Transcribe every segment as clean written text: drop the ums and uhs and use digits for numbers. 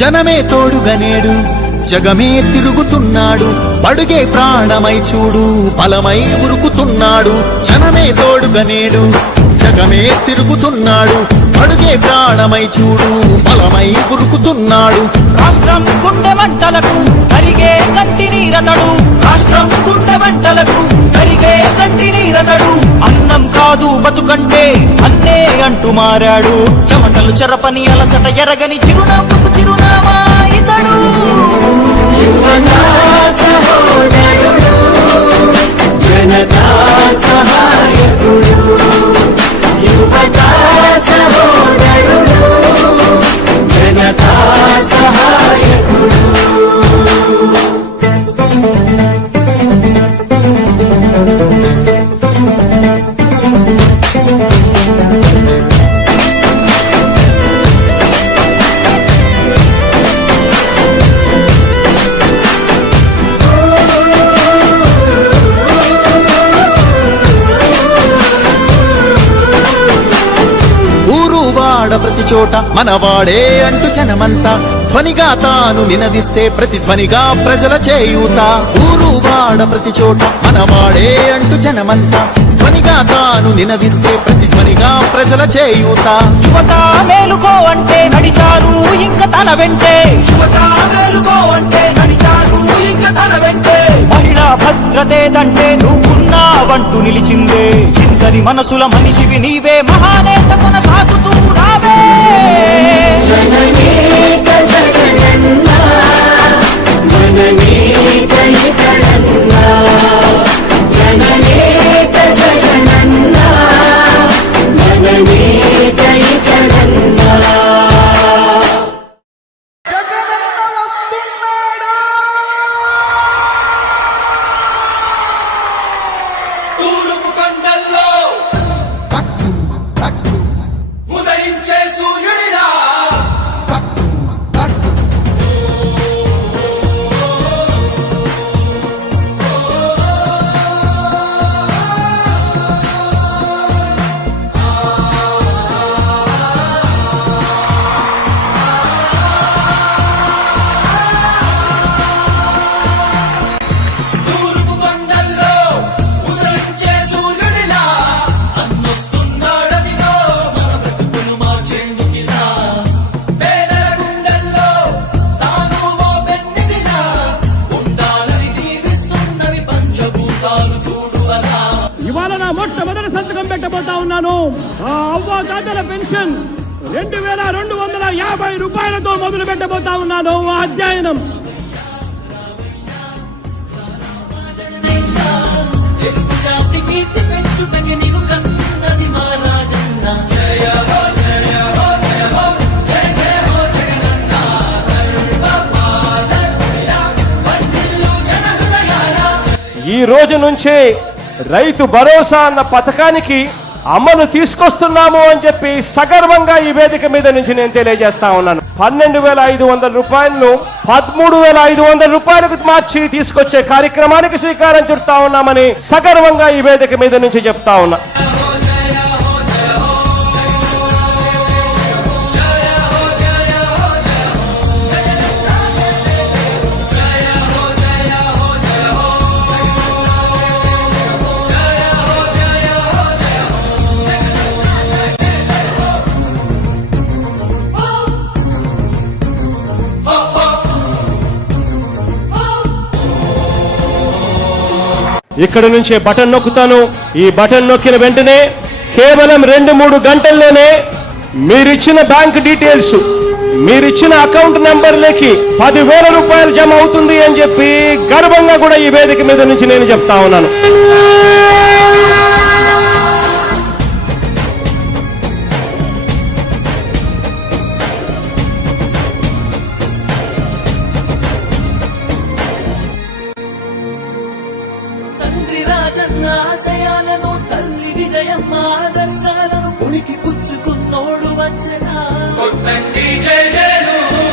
జనమే తోడుగనేడు జగమే తిరుగుతున్నాడు, బడుగే ప్రాణమై చూడు బలమై ఉరుకుతున్నాడు. జనమే తోడుగనేడు జగమే తిరుగుతున్నాడు, బడుగే ప్రాణమై చూడు బలమై ఉరుకుతున్నాడు. రాష్ట్రం గుండె మంటలకు కరిగే కంటి నీరతడు, రాష్ట్రం గుండె మంటలకు కరిగే కంటి నీరతడు. అన్నం కాదు బతుకంటే అన్నే అంటూ మారాడు, చెమటలు చెరపని అలసట ఎరగని చిరునవ్వుకు చిరునామా ఇతడు. యువతా సహోదరుడు, జనతా సహాయకుడు. యువతా సహోదరుడు, జనతా సహాయకుడు. ప్రతి చోట మనవాడే అంటూ జనమంతా ధ్వనిగా తాను నినదిస్తే ప్రతిధ్వనిగా ప్రజల చేయూత. ఊరు వాడ ప్రతి చోట మనవాడే అంటూ జనమంతా ధ్వనిగా తాను నినదిస్తే ప్రతిధ్వనిగా ప్రజల చేయూత. యువత మేలుకో అంటే నడిచారు ఇంక తన వెంటే, యువత మేలుకో అంటే నడిచారు ఇంక తన వెంటే. మహిళా భద్రతేదంటే నువ్వున్నావంటూ నిలిచిందే, ఇంతని మనసుల మనిషివి నీవే మహానేత కొనసాగుతూ రావే. జననేక జగనన్నా, జననేక ఇతడన్నా, జననేక జగనన్నా, జననేక ఇతడన్నా. జగనన్న వస్తున్నాడు. తూర్పు కొండల్లో ఉదయించే సూర్యుడిలా మొట్టమొదటి సంతకం పెట్టబోతా ఉన్నాను. ఆ అవ్వాతాతల పెన్షన్ 2250 రూపాయలతో మొదలు పెట్టబోతా ఉన్నాను ఆ అధ్యయనం. ఈ రోజు నుంచి రైతు భరోసా అన్న పథకానికి అమలు తీసుకొస్తున్నాము అని చెప్పి సగర్వంగా ఈ వేదిక మీద నుంచి నేను తెలియజేస్తా ఉన్నాను. 12,500 రూపాయలను 13,500 రూపాయలకు మార్చి తీసుకొచ్చే కార్యక్రమానికి శ్రీకారం చుడతా ఉన్నామని సగర్వంగా ఈ వేదిక మీద నుంచి చెప్తా ఉన్నా. ఇక్కడ నుంచి బటన్ నొక్కుతాను. ఈ బటన్ నొక్కిన వెంటనే కేవలం 2-3 గంటల్లోనే మీరిచ్చిన బ్యాంక్ డీటెయిల్స్, మీరిచ్చిన అకౌంట్ నెంబర్లకి 10,000 రూపాయలు జమ అవుతుంది అని చెప్పి గర్వంగా కూడా ఈ వేదిక మీద నుంచి నేను చెప్తా ఉన్నాను. ఆశయాలను తల్లి విజయమ్మ ఆదర్శాలను పులికి పుచ్చుకున్నోడు వచ్చనా.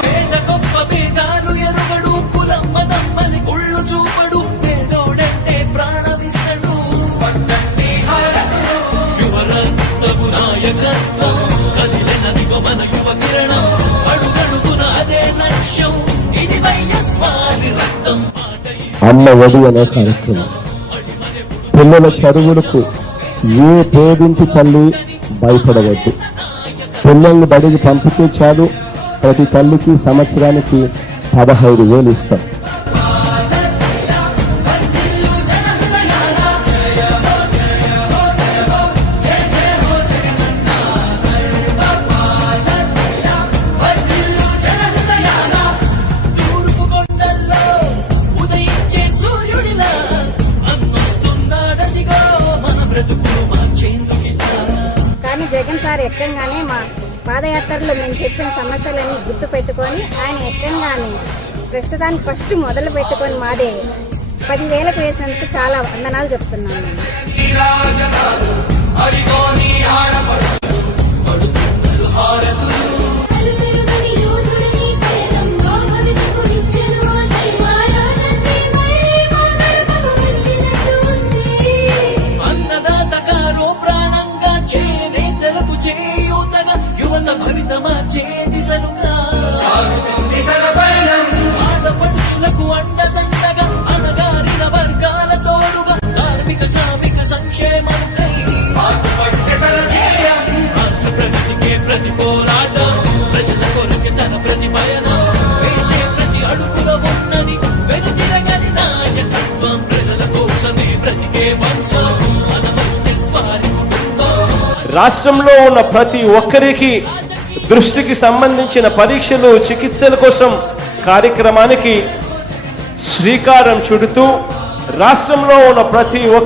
పేద గొప్ప భేదాలు ఎరుగడు, కులమ్మ దమ్మని కుళ్ళు చూపడు, పేదోడంటే ప్రాణమిస్తడు. యువరత్నము నాయకత్వం కదిలినదిగో మన యువ కిరణం, అడుగడుగున అదే లక్ష్యం. అమ్మ ఒడి అనే కార్యక్రమం. పిల్లల చదువులకు ఏ పేదింటి తల్లి భయపడవద్దు. పిల్లల్ని బడికి పంపితే చాలు, ప్రతి తల్లికి సంవత్సరానికి 15,000 ఇస్తాం. తూర్పు కొండల్లో ఉదయించే సూర్యుడిలా అన్నొస్తున్నాడదిగో మన బ్రతుకులు మార్చేందుకిలా. కానీ జగన్ సార్ ఎక్కంగానే మా పాదయాత్రలో మేము చెప్పిన సమస్యలన్నీ గుర్తు పెట్టుకొని ఆయన ఎక్కంగానే ప్రస్తుతానికి ఫస్ట్ మొదలు పెట్టుకొని మాదే 10,000కు వేసినందుకు చాలా వందనాలు చెప్తున్నాను నేను. అడిగోని ఆడపడుచు పడుతున్నారు హారతులు. అలుపెరుగని యోధుడిని పేరంగా భవితకు ఇచ్చెను ఆ దైవారాధన్నే మళ్ళీ మా గడపకు వచ్చినట్టు ఉంది. అన్నదాత కారో ప్రాణంగా చేనేతలకు చేయూతగా యువత భవిత మార్చే దిశలుగా సాగుతుంది తన పయనం. ఆడపడుచులకు అండదండగా అణగారిన వర్గాల తోడుగా కార్మిక శ్రామిక సంక్షేమముకై పాటుపడితే తన ధ్యేయం. రాష్ట్ర ప్రగతికే ప్రతి పోరాటం, ప్రజల కొరకే తన ప్రతి పయనం, వేసే ప్రతి అడుగులో ఉన్నది వెనుతిరగని నాయకత్వం, ప్రజల కోసమే బ్రతికే వంశం మన వారి కుటుంబం. రాష్ట్రంలో ఉన్న ప్రతి ఒక్కరికి దృష్టికి సంబంధించిన పరీక్షలు, చికిత్సల కోసం కార్యక్రమానికి శ్రీకారం చుడుతూ రాష్ట్రంలో ఉన్న ప్రతి ఒక్క